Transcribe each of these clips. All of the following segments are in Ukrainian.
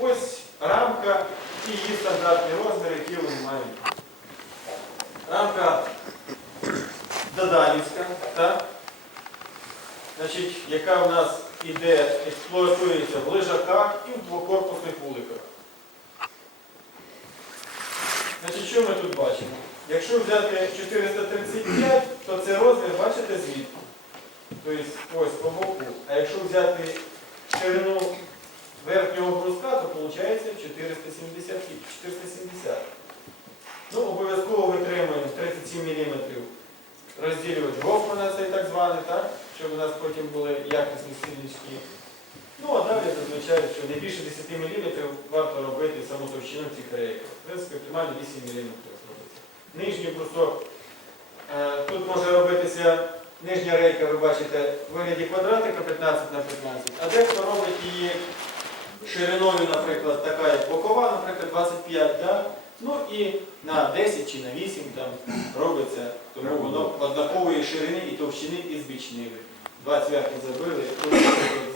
ось рамка і її стандартні розміри, які вони мають. Рамка Даданівська, так? Значить, яка в нас іде, експлуатується в лежаках і в двокорпусних вуликах. Значить, що ми тут бачимо? Якщо взяти 435, то це розмір, бачите, звідки? Тобто ось по боку. А якщо взяти ширину верхнього бруска, то виходить 470. 470. Ну, обов'язково витримуємо 37 мм розділювач Гофмана, цей так званий, так? щоб у нас потім були якісні стільнички. Ну, а далі зазначають, що не більше 10 мм варто робити саму товщину цих рейок. В принципі, оптимально 8 мм робиться. Нижній брусок. Е, Тут може робитися нижня рейка, ви бачите, в вигляді квадратика 15 на 15, а дехто робить її шириною, наприклад, така як бокова, наприклад, 25, да? ну і на 10 чи на 8 там робиться, тому воно однакової ширини і товщини і з бічними. Два цвяхи забили, тут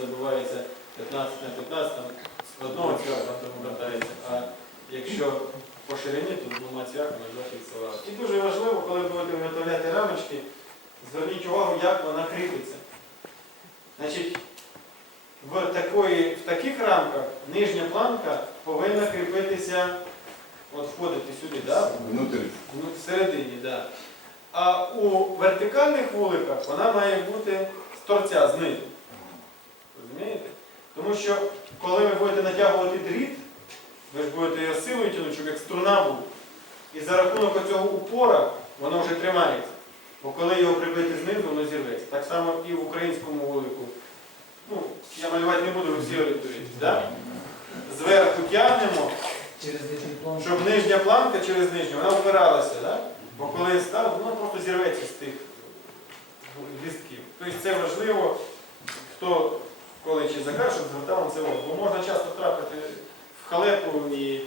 забувається 15 на 15, там з одного цвяха там вертається, а якщо по ширині, то двома цвяхами зафіксували. І дуже важливо, коли будете виготовляти рамочки, зверніть увагу, як вона кріпиться. Значить, в, такої, в таких рамках нижня планка повинна кріпитися, от входити сюди, да? Внутрі. Ну, всередині, да. А у вертикальних вуликах вона має бути з торця знизу. Розумієте? Тому що коли ви будете натягувати дріт, ви ж будете його силою тягнути, щоб як струна була. І за рахунок цього упора воно вже тримається. Бо коли його прибити знизу, воно зірветься. Так само і в українському вулику. Ну, я малювати не буду, ви всі орієнтуєтесь. Да? Зверху тягнемо, щоб нижня планка через нижню, вона впиралася, да? бо коли я став, вона просто зірветься з тих лістків. Тобто це важливо, хто коли чи закаже, звертав на це увагу. Бо можна часто трапити в халепу і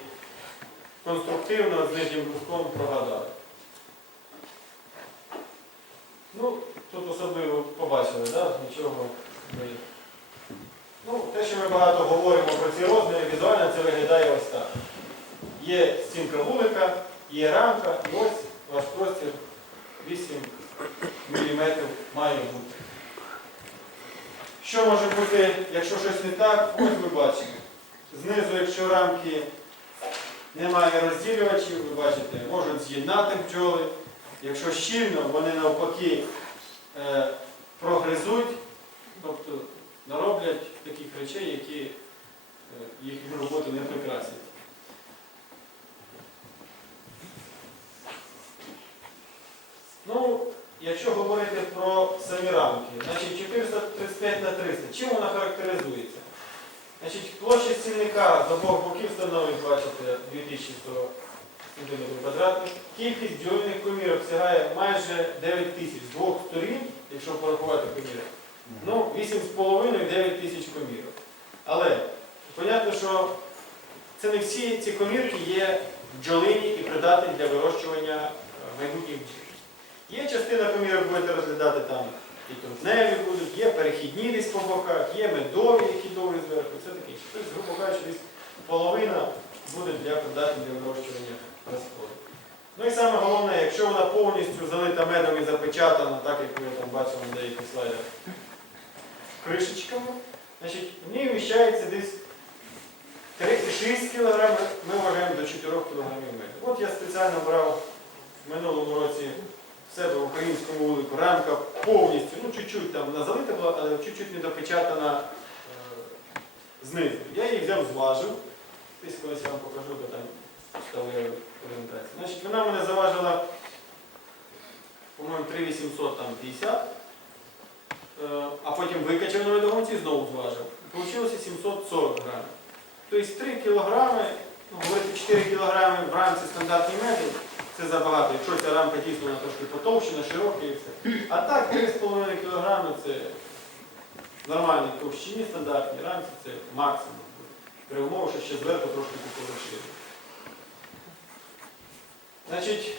конструктивно з нижнім бруском прогадати. Ну, тут особливо побачили, да? нічого не. Ну, те, що ми багато говоримо про ці розміри, візуально це виглядає ось так. Є стінка вулика, є рамка, і ось ваш простір 8 мм має бути. Що може бути, якщо щось не так, ось ми бачимо. Знизу, якщо рамки немає розділювачів, ви бачите, можуть з'єднати бджоли. Якщо щільно, вони навпаки е, прогризуть, тобто нароблять таких речей, які е, їхню роботу не прикрасять. Ну, якщо говорити про самі рамки, значить 435 на 300, чим вона характеризується? Значить, площа стільника з обох боків становить, бачите, 2100 см квадратних. Кількість діольних комірок сягає майже 9 тисяч з двох сторін, якщо порахувати комірок. Ну, 8,5-9 тисяч комірок. Але, понятно, що це не всі ці комірки є бджолині і придатні для вирощування е, майбутніх бджіл. Є частина комірок, будете розглядати там і трутневі будуть, є перехідні десь по боках, є медові, які довгі зверху, це таке. Тобто, грубо кажучи, десь половина буде для придатних для вирощування розплоду. Ну і саме головне, якщо вона повністю залита медом і запечатана, так як ви там бачили на деяких слайдах, кришечками, значить, в ній вміщається десь 3,6 кг, ми вважаємо до 4 кг меду. От я спеціально брав в минулому році в себе в українському вулику рамка повністю, ну чуть-чуть там вона залита була, але чуть-чуть не допечатана е, знизу. Я її взяв, зважив. Десь колись я вам покажу, бо там вставляю презентацію. Значить, вона мене заважила, по-моєму, 3850. Потім викачав на видогонці знову зважив. Получилося 740 грамів. Тобто 3 кілограми, ну, говорити 4 кілограми в рамці стандартний метод, це забагато. Якщо ця рамка дійсно вона трошки потовщена, широка і все. А так 3,5 кілограми це нормальні товщині стандартні рамці, це максимум. При умові, що ще зверху трошки пополишили. Значить,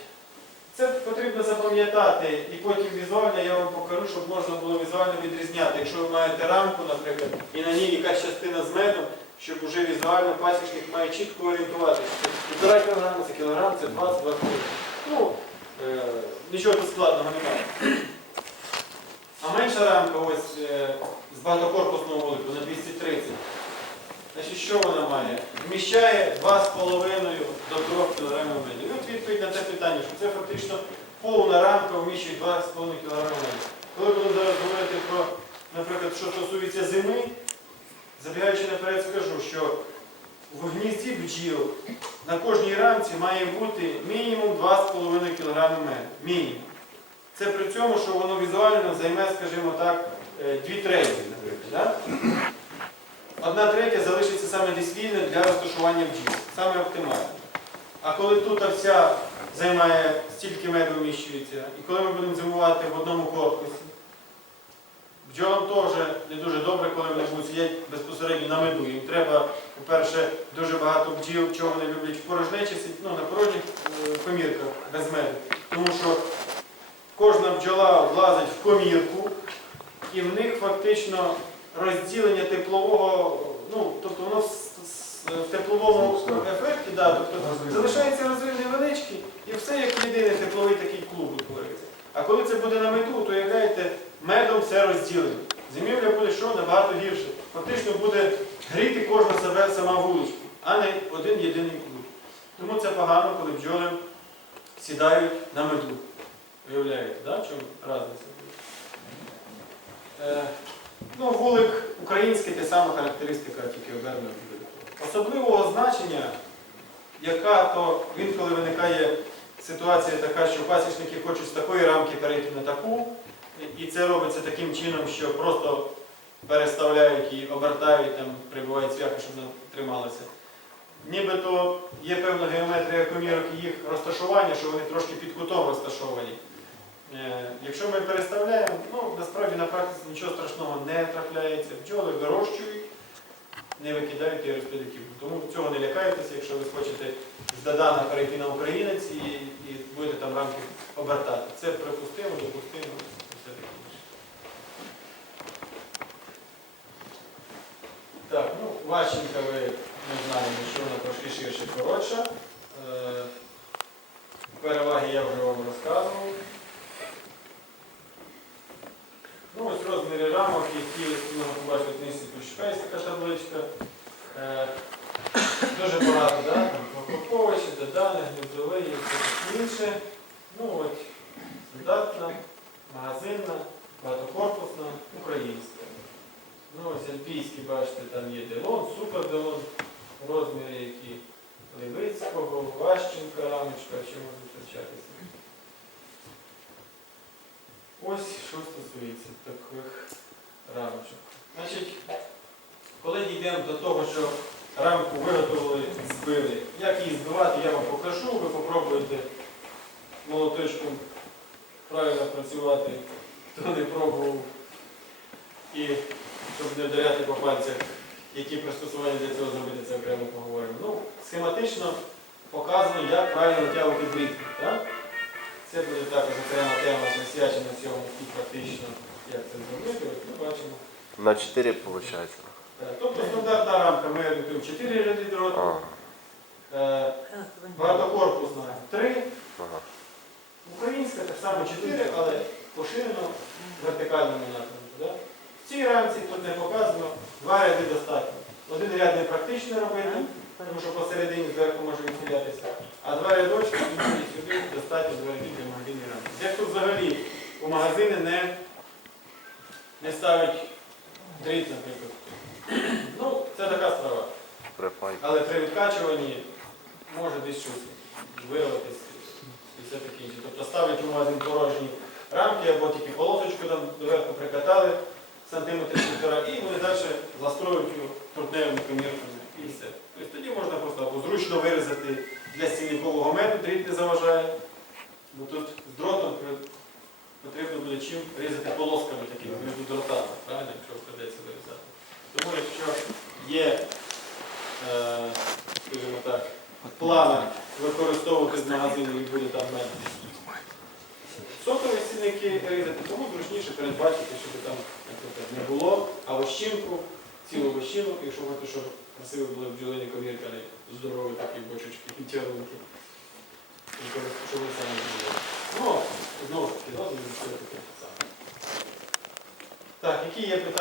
це потрібно запам'ятати і потім візуально я вам покажу, щоб можна було візуально відрізняти. Якщо ви маєте рамку, наприклад, і на ній якась частина з медом, щоб уже візуально пасічник має чітко орієнтуватися. Півтора кілограма це кілограм, це 20 20 Ну, е, нічого тут складного немає. А менша рамка ось е, з багатокорпусного вулику на 230. Значить, що вона має? Вміщає 2,5 до 3 кг меду. І от відповідь на це питання, що це фактично повна рамка вміщує 2,5 кг меду. Коли будемо зараз говорити про, наприклад, що стосується зими, забігаючи наперед, скажу, що в гнізді бджіл на кожній рамці має бути мінімум 2,5 кг меду. Мінімум. Це при цьому, що воно візуально займе, скажімо так, е, дві треті, наприклад. Одна третя залишиться саме десь вільною для розташування бджіл. Саме оптимально. А коли тут вся займає стільки меду вміщується, і коли ми будемо зимувати в одному корпусі, бджолам теж не дуже добре, коли вони будуть сидіти безпосередньо на меду. Їм треба, по-перше, дуже багато бджіл, чого вони люблять в порожнечі, ну, на порожніх е, комірках без меду. Тому що кожна бджола влазить в комірку, і в них фактично розділення теплового, ну, тобто воно в тепловому ефекті, да, тобто залишається розрив невеличкий, і все як єдиний тепловий такий клуб утворюється. А коли це буде на меду, то уявляєте, медом все розділено. Зимівля буде що набагато гірше. Фактично буде гріти кожна себе сама вуличку, а не один єдиний клуб. Тому це погано, коли бджоли сідають на меду. Уявляєте, да, в чому різниця? Ну, вулик український, те саме характеристика, тільки обернена буде. Особливого значення, яка то інколи виникає ситуація така, що пасічники хочуть з такої рамки перейти на таку, і- це робиться таким чином, що просто переставляють і обертають, там прибувають цвяхи, щоб вона трималася. Нібито є певна геометрія комірок їх розташування, що вони трошки під кутом розташовані. Е, Якщо ми переставляємо, ну насправді на практиці нічого страшного не трапляється. Бджоли вирощують, не викидають і розпилять. Тому цього не лякайтеся, якщо ви хочете з Дадана перейти на українець і, і будете там рамки обертати. Це припустимо, допустимо. Так, ну, Ващенка ви не знаємо, що вона трошки ширше коротша. Е, Переваги я вже вам розказував. Ну, ось рамок, які можна побачити в книжці є така табличка. Е, Дуже багато, да? там Прокоповичі, Додани, Гніздовий і все інше. Ну от, стандартна, магазинна, багатокорпусна, українська. Ну ось альпійські, бачите, там є Делон, суперделон, розміри які Левицького, Ващенка, рамочка, що можна зустрічатися. Ось що стосується таких. Значить, коли дійдемо до того, що рамку виготовили, збили, як її збивати, я вам покажу, ви попробуєте молоточком правильно працювати, хто не пробував. І щоб не вдаряти по пальцях, які пристосування для цього зробити, це окремо поговоримо. Ну, схематично показано, як правильно натягувати. Так? Це буде також окрема тема, присвячена цьому і практично, як це зробити. Ми бачимо. На 4 получается. Тобто стандартна рамка, ми орієнтуємо 4 ряди дроту, А, е, багатокорпусна 3, ага. українська так само 4, але поширено в вертикальному напрямку. Да? В цій рамці тут не показано, два ряди достатньо. Один ряд не практично робити, тому що посередині зверху може відхилятися, а два рядочки і сюди достатньо два ряди для магазинної рамки. Дехто взагалі у магазини не, не ставить дріт, наприклад. Ну, це така справа. Але при відкачуванні може десь щось вирватися і все таке інше. Тобто ставлять у магазин порожні рамки або тільки полосочку там доверху прикатали сантиметр півтора, і вони далі застроюють його трутневими комірками і все. Тобто тоді можна просто або зручно вирізати для стільникового меду, дріт не заважає. Бо тут з дротом потрібно буде чим різати полосками такими між дротами, правильно, якщо вкладеться вирізати. Тому якщо є е, скажімо так, плани використовувати з магазину і буде там менше. Сотові стільники різати, тому зручніше передбачити, щоб там не було, а вощинку, цілу вощину, якщо хочете, щоб красиві були бджолині коміркані, здорові такі бочечки, тілонки. Щоб ви самі зробили. Ну, Знову ж таки, розумію, що таке. Так, які є питання?